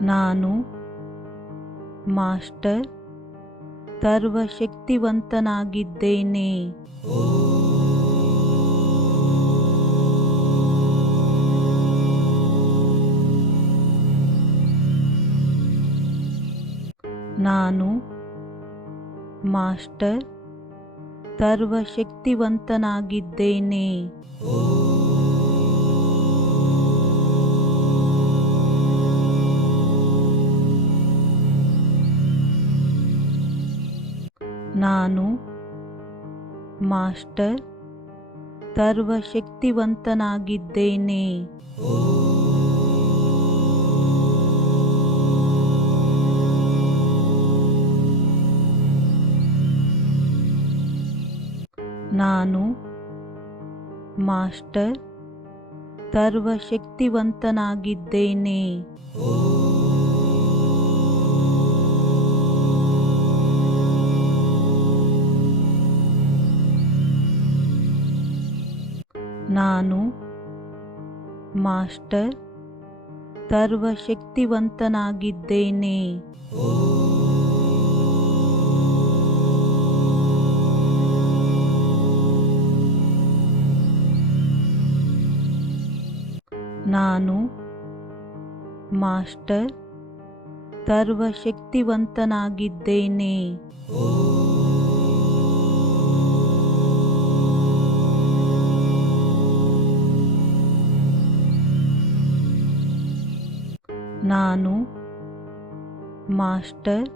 ನಾನು ಮಾಸ್ಟರ್ ಸರ್ವಶಕ್ತಿವಂತನಾಗಿದ್ದೇನೆ. ನಾನು ಮಾಸ್ಟರ್ ಸರ್ವಶಕ್ತಿವಂತನಾಗಿದ್ದೇನೆ. ನಾನು ಮಾಸ್ಟರ್ ಸರ್ವಶಕ್ತಿವಂತನಾಗಿದ್ದೇನೆ. ನಾನು ಮಾಸ್ಟರ್ ಸರ್ವಶಕ್ತಿವಂತನಾಗಿದ್ದೇನೆ. ನಾನು ಮಾಸ್ಟರ್ ಸರ್ವಶಕ್ತಿವಂತನಾಗಿದ್ದೇನೆ. ನಾನು ಮಾಸ್ಟರ್ ಸರ್ವಶಕ್ತಿವಂತನಾಗಿದ್ದೇನೆ. ನಾನು ಮಾಸ್ಟರ್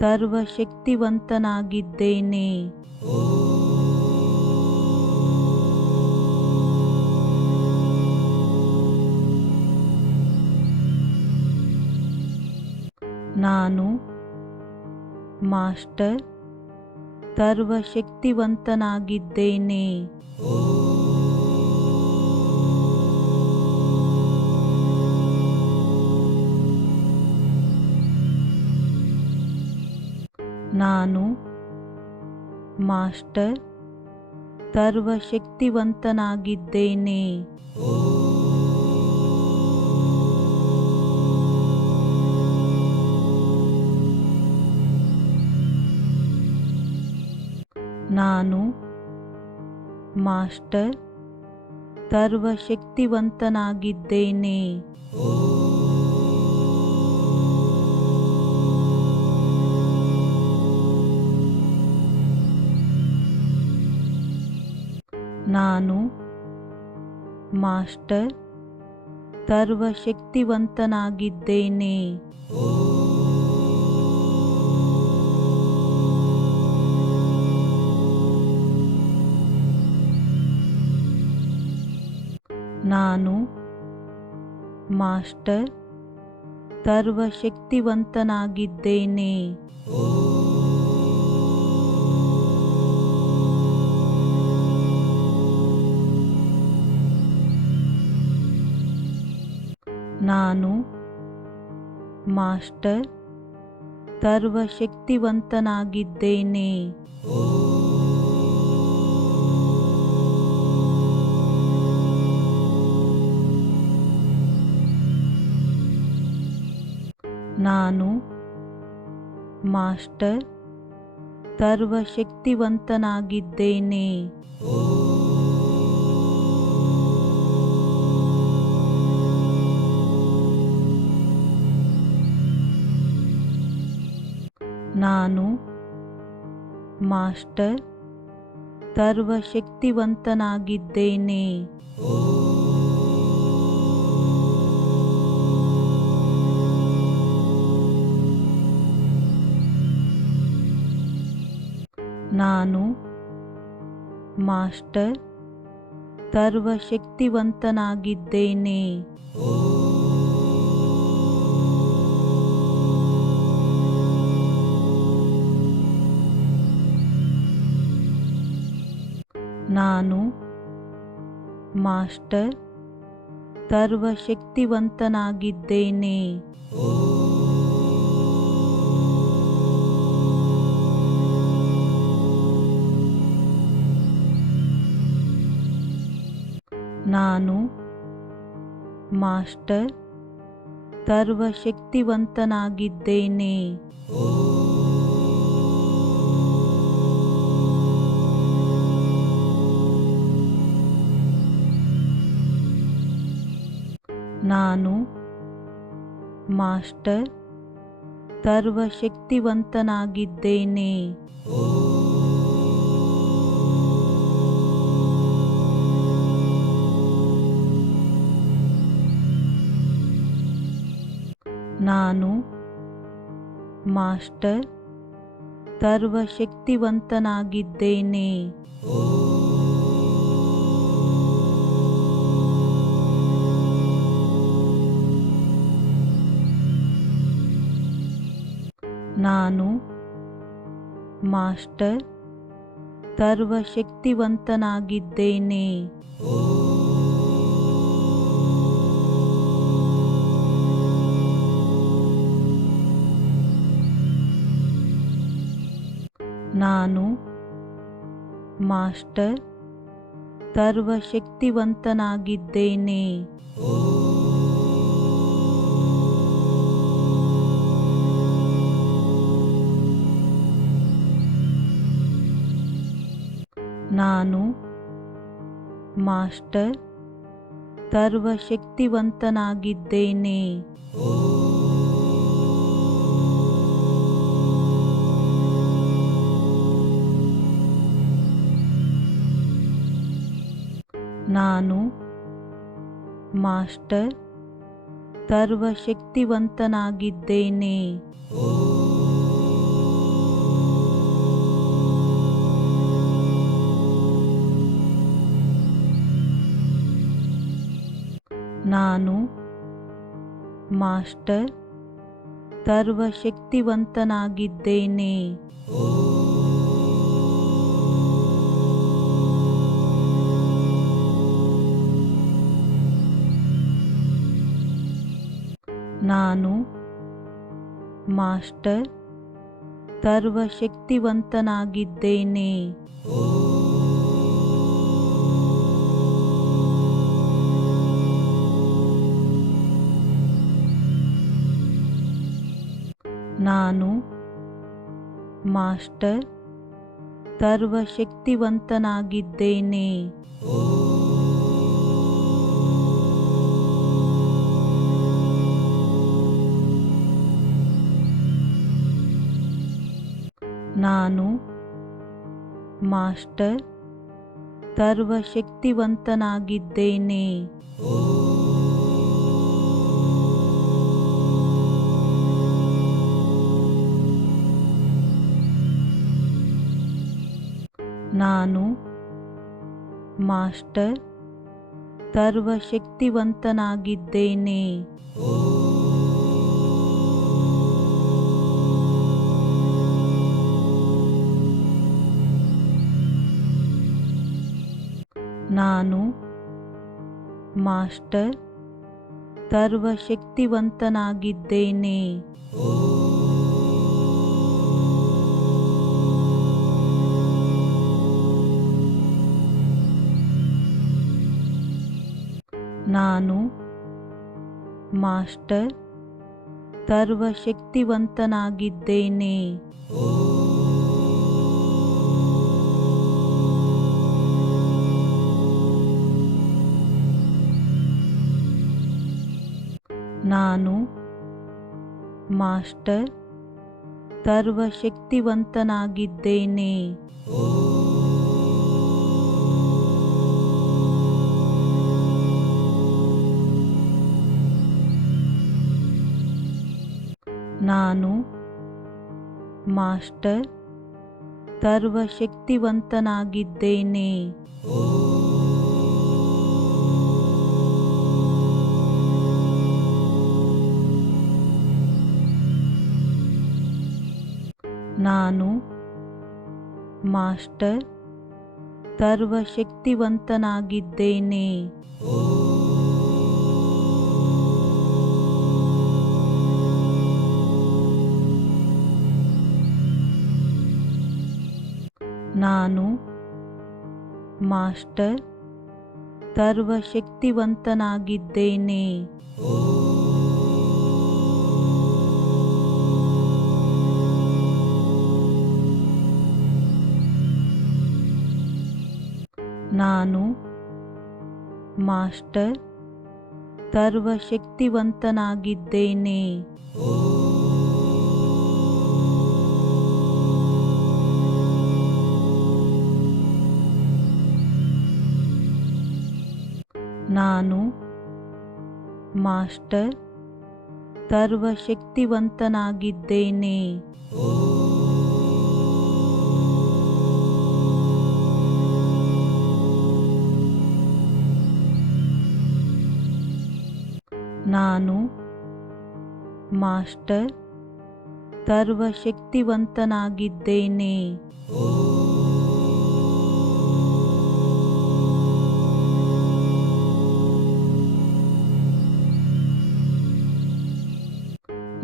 ಸರ್ವಶಕ್ತಿವಂತನಾಗಿದ್ದೇನೆ. ನಾನು ಮಾಸ್ಟರ್ ಸರ್ವಶಕ್ತಿವಂತನಾಗಿದ್ದೇನೆ. ನಾನು ಮಾಸ್ಟರ್ ಸರ್ವಶಕ್ತಿವಂತನಾಗಿದ್ದೇನೆ. ನಾನು ಮಾಸ್ಟರ್ ಸರ್ವಶಕ್ತಿವಂತನಾಗಿದ್ದೇನೆ. ನಾನು ಮಾಸ್ಟರ್ ಸರ್ವಶಕ್ತಿವಂತನಾಗಿದ್ದೇನೆ. ನಾನು ಮಾಸ್ಟರ್ ಸರ್ವಶಕ್ತಿವಂತನಾಗಿದ್ದೇನೆ. ನಾನು ಮಾಸ್ಟರ್ ಸರ್ವಶಕ್ತಿವಂತನಾಗಿದ್ದೇನೆ. ನಾನು ಮಾಸ್ಟರ್ ಸರ್ವಶಕ್ತಿವಂತನಾಗಿದ್ದೇನೆ. ನಾನು ಮಾಸ್ಟರ್ ಸರ್ವಶಕ್ತಿವಂತನಾಗಿದ್ದೇನೆ. ನಾನು ಮಾಸ್ಟರ್ ಸರ್ವಶಕ್ತಿವಂತನಾಗಿದ್ದೇನೆ. ನಾನು ಮಾಸ್ಟರ್ ಸರ್ವಶಕ್ತಿವಂತನಾಗಿದ್ದೇನೆ. ನಾನು ಮಾಸ್ಟರ್ ಸರ್ವಶಕ್ತಿವಂತನಾಗಿದ್ದೇನೆ. ನಾನು ಮಾಸ್ಟರ್ ಸರ್ವಶಕ್ತಿವಂತನಾಗಿದ್ದೇನೆ. ನಾನು ಮಾಸ್ಟರ್ ಸರ್ವಶಕ್ತಿವಂತನಾಗಿದ್ದೇನೆ. ನಾನು ಮಾಸ್ಟರ್ ಸರ್ವಶಕ್ತಿವಂತನಾಗಿದ್ದೇನೆ. ನಾನು ಮಾಸ್ಟರ್ ಸರ್ವಶಕ್ತಿವಂತನಾಗಿದ್ದೇನೆ. ನಾನು ಮಾಸ್ಟರ್ ಸರ್ವಶಕ್ತಿವಂತನಾಗಿದ್ದೇನೆ. ನಾನು ಮಾಸ್ಟರ್ ಸರ್ವಶಕ್ತಿವಂತನಾಗಿದ್ದೇನೆ. ನಾನು ಮಾಸ್ಟರ್ ಸರ್ವಶಕ್ತಿವಂತನಾಗಿದ್ದೇನೆ. ನಾನು ಮಾಸ್ಟರ್ ಸರ್ವಶಕ್ತಿವಂತನಾಗಿದ್ದೇನೆ. ನಾನು ಮಾಸ್ಟರ್ ಸರ್ವಶಕ್ತಿವಂತನಾಗಿದ್ದೇನೆ. ನಾನು ಮಾಸ್ಟರ್ ಸರ್ವಶಕ್ತಿವಂತನಾಗಿದ್ದೇನೆ. ನಾನು ಮಾಸ್ಟರ್ ಸರ್ವಶಕ್ತಿವಂತನಾಗಿದ್ದೇನೆ. ನಾನು ಮಾಸ್ಟರ್ ಸರ್ವಶಕ್ತಿವಂತನಾಗಿದ್ದೇನೆ. ನಾನು ಮಾಸ್ಟರ್ ಸರ್ವಶಕ್ತಿವಂತನಾಗಿದ್ದೇನೆ. ನಾನು ಮಾಸ್ಟರ್ ಸರ್ವಶಕ್ತಿವಂತನಾಗಿದ್ದೇನೆ. ನಾನು ಮಾಸ್ಟರ್ ಸರ್ವಶಕ್ತಿವಂತನಾಗಿದ್ದೇನೆ. ನಾನು ಮಾಸ್ಟರ್ ಸರ್ವಶಕ್ತಿವಂತನಾಗಿದ್ದೇನೆ. ನಾನು ಮಾಸ್ಟರ್ ಸರ್ವಶಕ್ತಿವಂತನಾಗಿದ್ದೇನೆ. ನಾನು ಮಾಸ್ಟರ್ ಸರ್ವಶಕ್ತಿವಂತನಾಗಿದ್ದೇನೆ. ನಾನು ಮಾಸ್ಟರ್ ಸರ್ವಶಕ್ತಿವಂತನಾಗಿದ್ದೇನೆ. ನಾನು ಮಾಸ್ಟರ್ ಸರ್ವಶಕ್ತಿವಂತನಾಗಿದ್ದೇನೆ.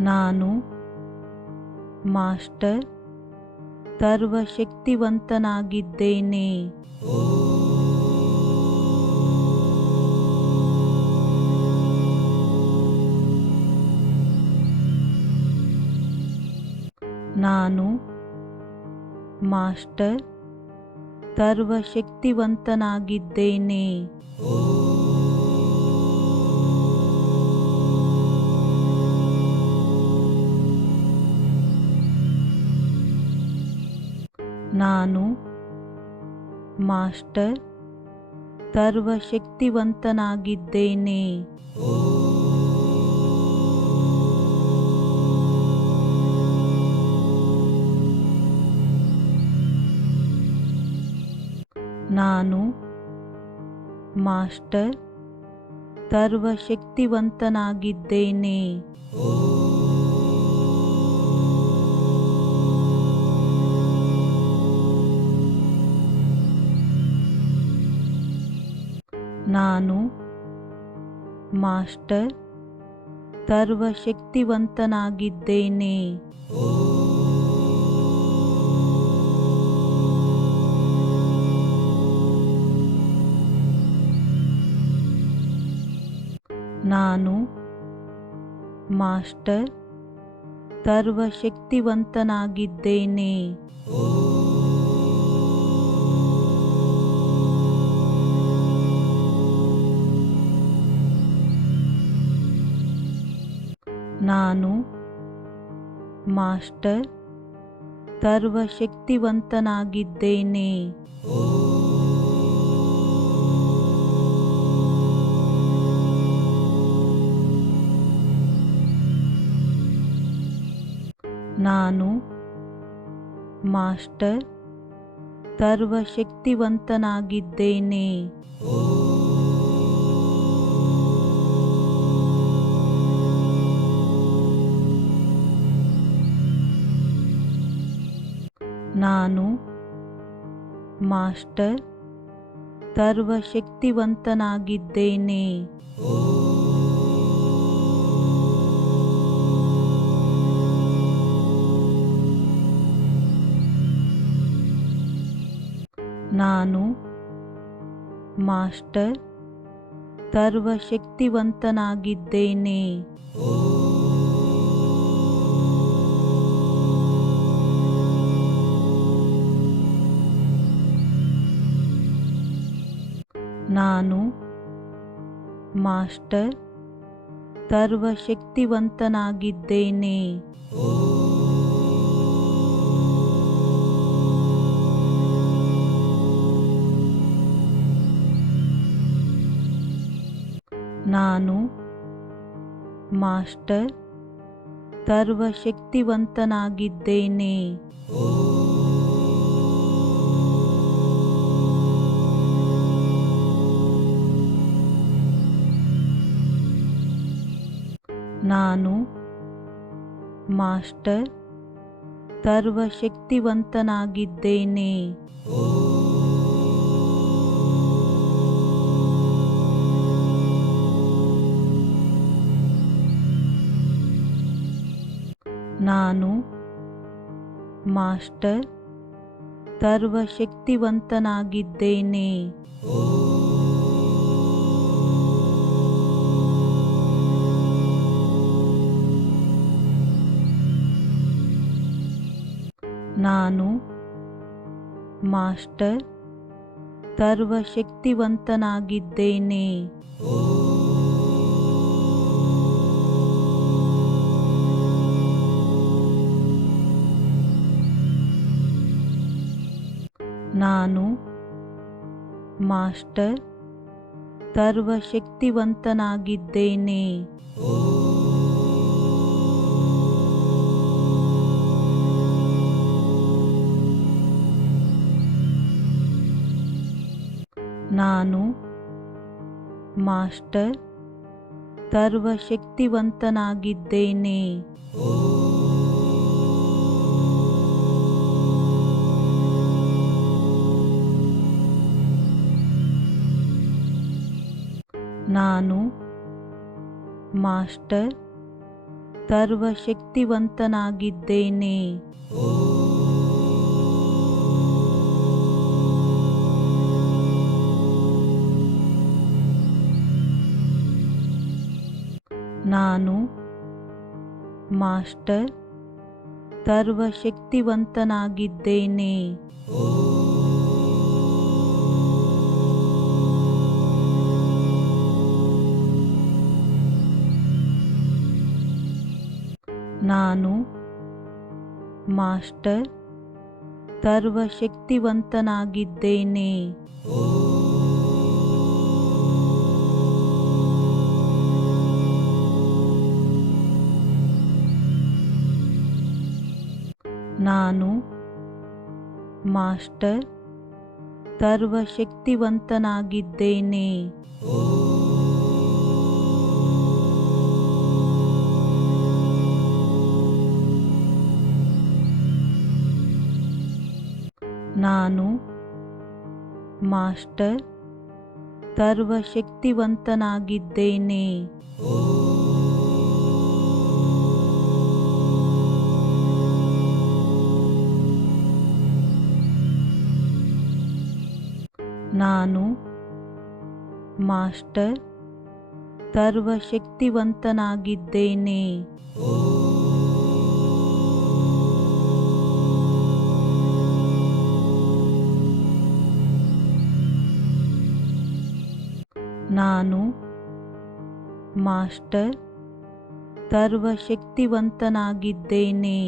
ನಾನು ಮಾಸ್ಟರ್ ಸರ್ವಶಕ್ತಿವಂತನಾಗಿದ್ದೇನೆ. ನಾನು ಮಾಸ್ಟರ್ ಸರ್ವಶಕ್ತಿವಂತನಾಗಿದ್ದೇನೆ. ನಾನು ಮಾಸ್ಟರ್ ಸರ್ವಶಕ್ತಿವಂತನಾಗಿದ್ದೇನೆ. ನಾನು ಮಾಸ್ಟರ್ ಸರ್ವಶಕ್ತಿವಂತನಾಗಿದ್ದೇನೆ. ನಾನು ಮಾಸ್ಟರ್ ಸರ್ವಶಕ್ತಿವಂತನಾಗಿದ್ದೇನೆ. ನಾನು ಮಾಸ್ಟರ್ ಸರ್ವಶಕ್ತಿವಂತನಾಗಿದ್ದೇನೆ. ನಾನು ಮಾಸ್ಟರ್ ಸರ್ವಶಕ್ತಿವಂತನಾಗಿದ್ದೇನೆ. ನಾನು ಮಾಸ್ಟರ್ ಸರ್ವಶಕ್ತಿವಂತನಾಗಿದ್ದೇನೆ. ನಾನು ಮಾಸ್ಟರ್ ಸರ್ವಶಕ್ತಿವಂತನಾಗಿದ್ದೇನೆ. ನಾನು ಮಾಸ್ಟರ್ ಸರ್ವಶಕ್ತಿವಂತನಾಗಿದ್ದೇನೆ. ನಾನು ಮಾಸ್ಟರ್ ಸರ್ವಶಕ್ತಿವಂತನಾಗಿದ್ದೇನೆ. ನಾನು ಮಾಸ್ಟರ್ ಸರ್ವಶಕ್ತಿವಂತನಾಗಿದ್ದೇನೆ. ನಾನು ಮಾಸ್ಟರ್ ಸರ್ವಶಕ್ತಿವಂತನಾಗಿದ್ದೇನೆ. ನಾನು ಮಾಸ್ಟರ್ ಸರ್ವಶಕ್ತಿವಂತನಾಗಿದ್ದೇನೆ. ನಾನು ಮಾಸ್ಟರ್ ಸರ್ವಶಕ್ತಿವಂತನಾಗಿದ್ದೇನೆ. ನಾನು ಮಾಸ್ಟರ್ ಸರ್ವಶಕ್ತಿವಂತನಾಗಿದ್ದೇನೆ. ನಾನು ಮಾಸ್ಟರ್ ಸರ್ವಶಕ್ತಿವಂತನಾಗಿದ್ದೇನೆ. ನಾನು ಮಾಸ್ಟರ್ ಸರ್ವಶಕ್ತಿವಂತನಾಗಿದ್ದೇನೆ. ನಾನು ಮಾಸ್ಟರ್ ಸರ್ವಶಕ್ತಿವಂತನಾಗಿದ್ದೇನೆ. ನಾನು ಮಾಸ್ಟರ್ ಸರ್ವಶಕ್ತಿವಂತನಾಗಿದ್ದೇನೆ. ನಾನು ಮಾಸ್ಟರ್ ಸರ್ವಶಕ್ತಿವಂತನಾಗಿದ್ದೇನೆ. ನಾನು ಮಾಸ್ಟರ್ ಸರ್ವಶಕ್ತಿವಂತನಾಗಿದ್ದೇನೆ. ನಾನು ಮಾಸ್ಟರ್ ಸರ್ವಶಕ್ತಿವಂತನಾಗಿದ್ದೇನೆ. ನಾನು ಮಾಸ್ಟರ್ ಸರ್ವಶಕ್ತಿವಂತನಾಗಿದ್ದೇನೆ.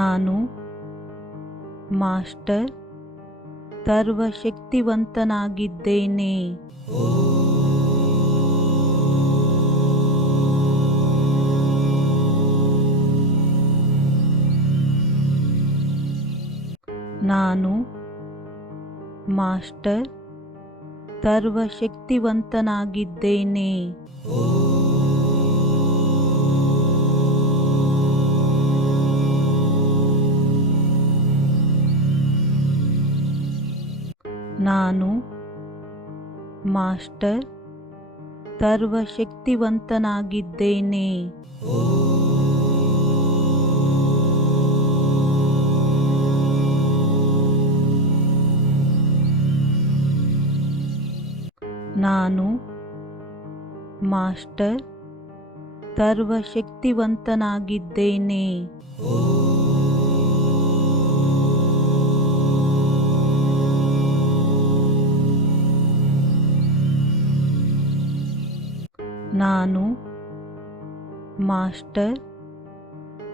ನಾನು ಮಾಸ್ಟರ್ ಸರ್ವಶಕ್ತಿವಂತನಾಗಿದ್ದೇನೆ. ನಾನು ಮಾಸ್ಟರ್ ಸರ್ವಶಕ್ತಿವಂತನಾಗಿದ್ದೇನೆ. ನಾನು ಮಾಸ್ಟರ್ ಸರ್ವಶಕ್ತಿವಂತನಾಗಿದ್ದೇನೆ. ನಾನು ಮಾಸ್ಟರ್ ಸರ್ವಶಕ್ತಿವಂತನಾಗಿದ್ದೇನೆ. ನಾನು ಮಾಸ್ಟರ್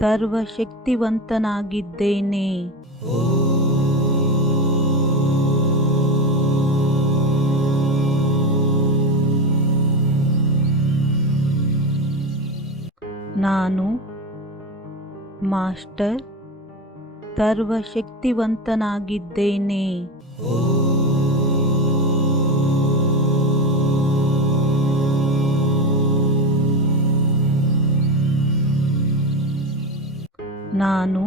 ಸರ್ವಶಕ್ತಿವಂತನಾಗಿದ್ದೇನೆ. ನಾನು ಮಾಸ್ಟರ್ ಸರ್ವಶಕ್ತಿವಂತನಾಗಿದ್ದೇನೆ. ನಾನು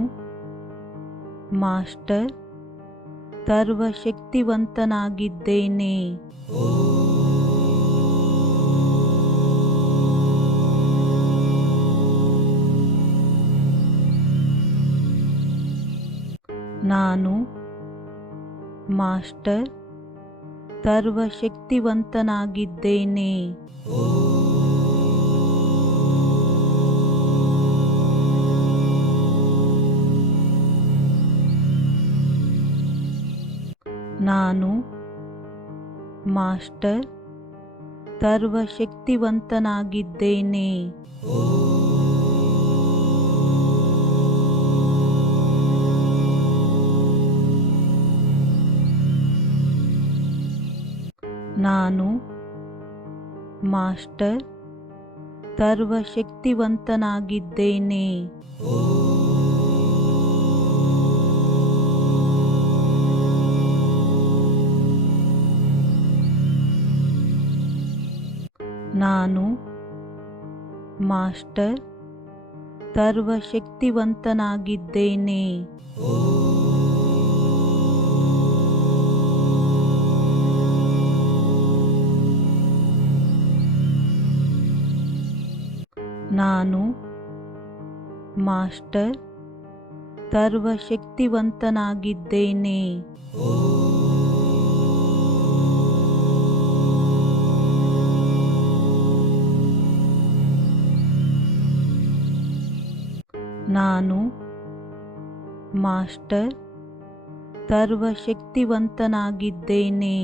ಮಾಸ್ಟರ್ ಸರ್ವಶಕ್ತಿವಂತನಾಗಿದ್ದೇನೆ. ನಾನು ಮಾಸ್ಟರ್ ಸರ್ವಶಕ್ತಿವಂತನಾಗಿದ್ದೇನೆ. ನಾನು ಮಾಸ್ಟರ್ ಸರ್ವಶಕ್ತಿವಂತನಾಗಿದ್ದೇನೆ. ನಾನು ಮಾಸ್ಟರ್ ಸರ್ವಶಕ್ತಿವಂತನಾಗಿದ್ದೇನೆ. ನಾನು ಮಾಸ್ಟರ್ ಸರ್ವಶಕ್ತಿವಂತನಾಗಿದ್ದೇನೆ. ನಾನು ಮಾಸ್ಟರ್ ಸರ್ವಶಕ್ತಿವಂತನಾಗಿದ್ದೇನೆ. ನಾನು ಮಾಸ್ಟರ್ ಸರ್ವಶಕ್ತಿವಂತನಾಗಿದ್ದೇನೆ.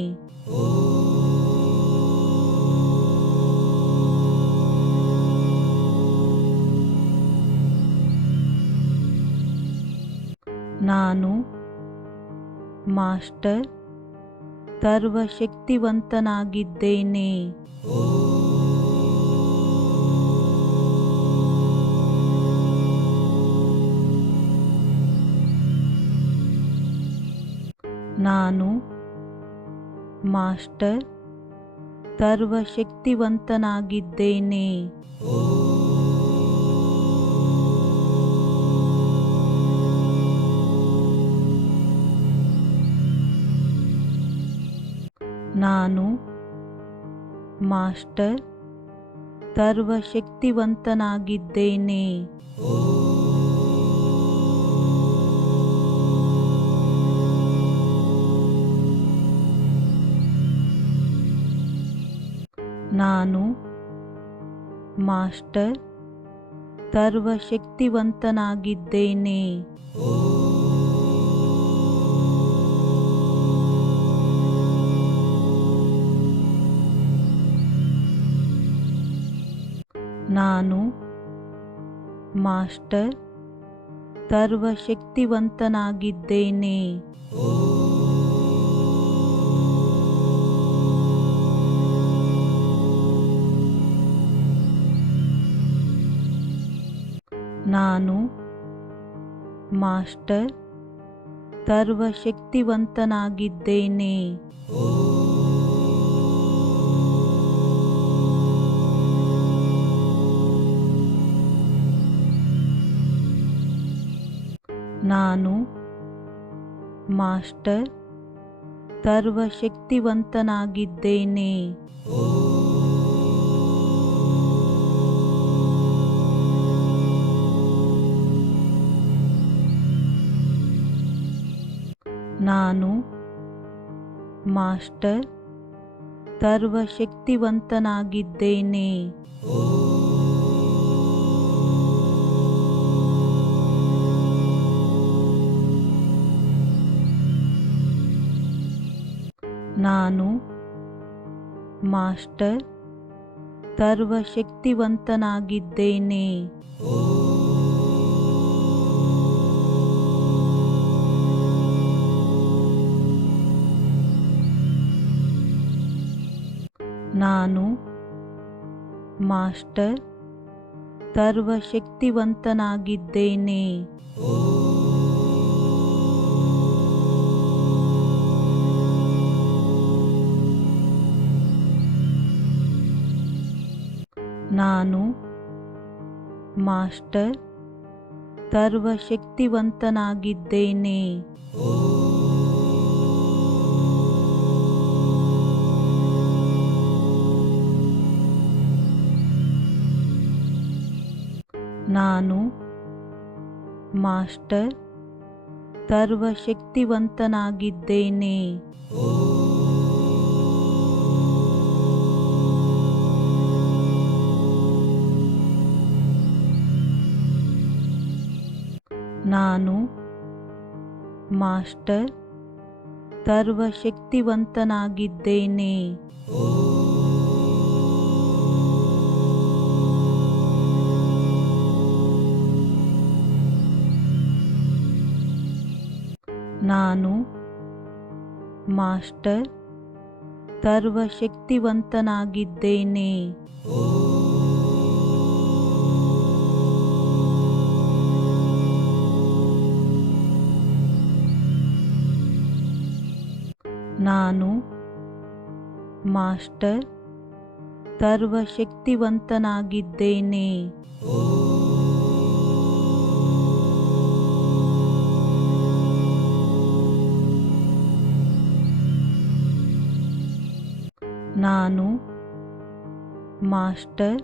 ನಾನು ಮಾಸ್ಟರ್ ಸರ್ವಶಕ್ತಿವಂತನಾಗಿದ್ದೇನೆ. ನಾನು ಮಾಸ್ಟರ್ ಸರ್ವಶಕ್ತಿವಂತನಾಗಿದ್ದೇನೆ. ನಾನು ಮಾಸ್ಟರ್ ಸರ್ವಶಕ್ತಿವಂತನಾಗಿದ್ದೇನೆ. ನಾನು ಮಾಸ್ಟರ್ ಸರ್ವಶಕ್ತಿವಂತನಾಗಿದ್ದೇನೆ. ನಾನು ಮಾಸ್ಟರ್ ಸರ್ವಶಕ್ತಿವಂತನಾಗಿದ್ದೇನೆ. ನಾನು ಮಾಸ್ಟರ್ ಸರ್ವಶಕ್ತಿವಂತನಾಗಿದ್ದೇನೆ. ನಾನು ಮಾಸ್ಟರ್ ಸರ್ವಶಕ್ತಿವಂತನಾಗಿದ್ದೇನೆ. ನಾನು ಮಾಸ್ಟರ್ ಸರ್ವಶಕ್ತಿವಂತನಾಗಿದ್ದೇನೆ. ನಾನು ಮಾಸ್ಟರ್ ಸರ್ವಶಕ್ತಿವಂತನಾಗಿದ್ದೇನೆ. ನಾನು ಮಾಸ್ಟರ್ ಸರ್ವಶಕ್ತಿವಂತನಾಗಿದ್ದೇನೆ. ನಾನು ಮಾಸ್ಟರ್ ಸರ್ವಶಕ್ತಿವಂತನಾಗಿದ್ದೇನೆ. ನಾನು ಮಾಸ್ಟರ್ ಸರ್ವಶಕ್ತಿವಂತನಾಗಿದ್ದೇನೆ. ನಾನು ಮಾಸ್ಟರ್ ಸರ್ವಶಕ್ತಿವಂತನಾಗಿದ್ದೇನೆ. ನಾನು ಮಾಸ್ಟರ್ ಸರ್ವಶಕ್ತಿವಂತನಾಗಿದ್ದೇನೆ. ನಾನು ಮಾಸ್ಟರ್ ಸರ್ವಶಕ್ತಿವಂತನಾಗಿದ್ದೇನೆ. ನಾನು ಮಾಸ್ಟರ್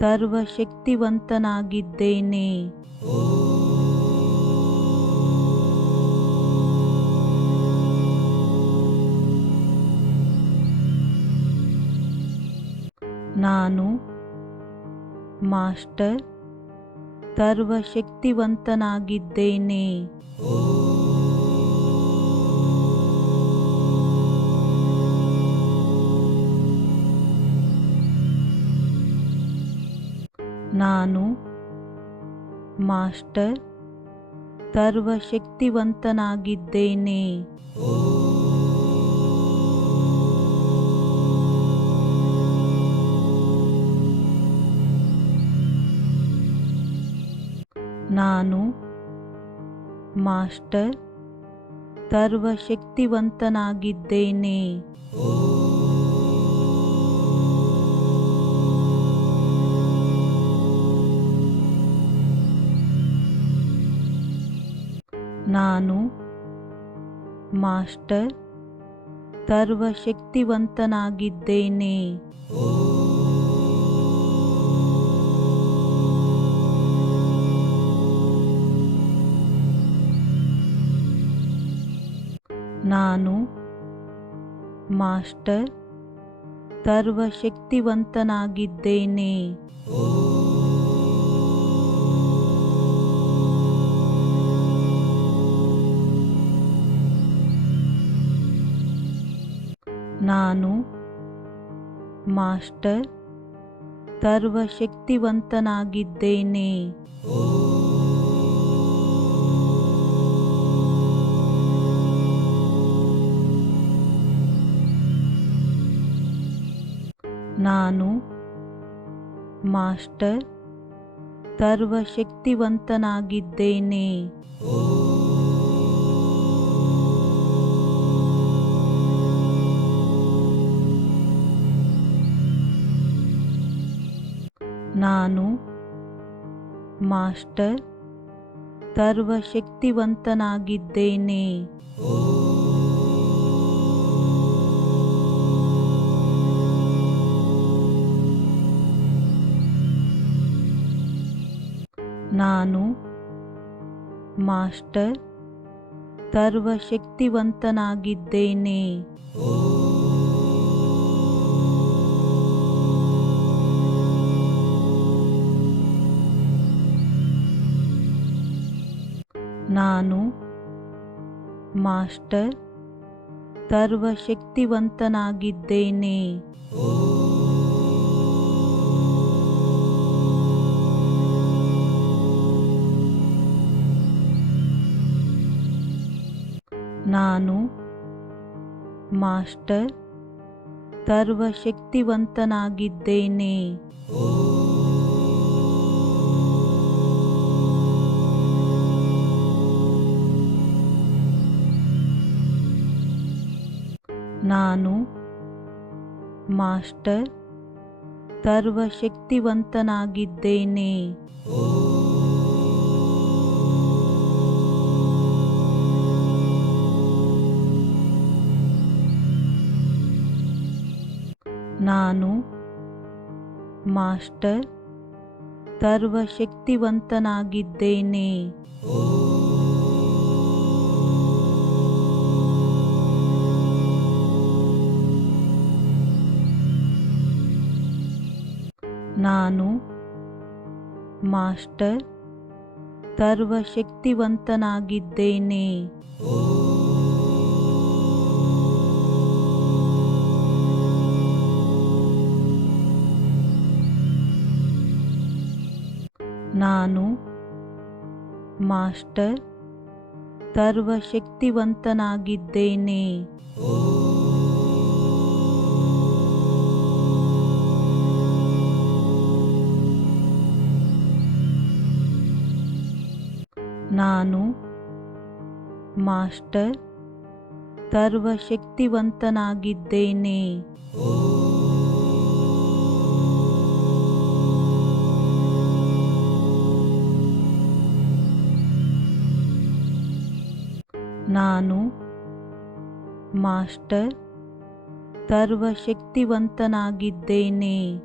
ಸರ್ವಶಕ್ತಿವಂತನಾಗಿದ್ದೇನೆ. ನಾನು ಮಾಸ್ಟರ್ ಸರ್ವಶಕ್ತಿವಂತನಾಗಿದ್ದೇನೆ. ನಾನು ಮಾಸ್ಟರ್ ಸರ್ವಶಕ್ತಿವಂತನಾಗಿದ್ದೇನೆ. ನಾನು ಮಾಸ್ಟರ್ ಸರ್ವಶಕ್ತಿವಂತನಾಗಿದ್ದೇನೆ. ನಾನು ಮಾಸ್ಟರ್ ಸರ್ವಶಕ್ತಿವಂತನಾಗಿದ್ದೇನೆ. ನಾನು ಮಾಸ್ಟರ್ ಸರ್ವಶಕ್ತಿವಂತನಾಗಿದ್ದೇನೆ. ನಾನು ಮಾಸ್ಟರ್ ಸರ್ವಶಕ್ತಿವಂತನಾಗಿದ್ದೇನೆ. ನಾನು ಮಾಸ್ಟರ್ ಸರ್ವಶಕ್ತಿವಂತನಾಗಿದ್ದೇನೆ. ನಾನು ಮಾಸ್ಟರ್ ಸರ್ವಶಕ್ತಿವಂತನಾಗಿದ್ದೇನೆ. ನಾನು ಮಾಸ್ಟರ್ ಸರ್ವಶಕ್ತಿವಂತನಾಗಿದ್ದೇನೆ. ನಾನು ಮಾಸ್ಟರ್ ಸರ್ವಶಕ್ತಿವಂತನಾಗಿದ್ದೇನೆ. ನಾನು ಮಾಸ್ಟರ್ ಸರ್ವಶಕ್ತಿವಂತನಾಗಿದ್ದೇನೆ. ನಾನು ಮಾಸ್ಟರ್ ಸರ್ವಶಕ್ತಿವಂತನಾಗಿದ್ದೇನೆ. ನಾನು ಮಾಸ್ಟರ್ ಸರ್ವಶಕ್ತಿವಂತನಾಗಿದ್ದೇನೆ. ನಾನು ಮಾಸ್ಟರ್ ಸರ್ವಶಕ್ತಿವಂತನಾಗಿದ್ದೇನೆ. ನಾನು ಮಾಸ್ಟರ್ ಸರ್ವಶಕ್ತಿವಂತನಾಗಿದ್ದೇನೆ. ನಾನು ಮಾಸ್ಟರ್ ಸರ್ವಶಕ್ತಿವಂತನಾಗಿದ್ದೇನೆ. ನಾನು ಮಾಸ್ಟರ್ ಸರ್ವಶಕ್ತಿವಂತನಾಗಿದ್ದೇನೆ.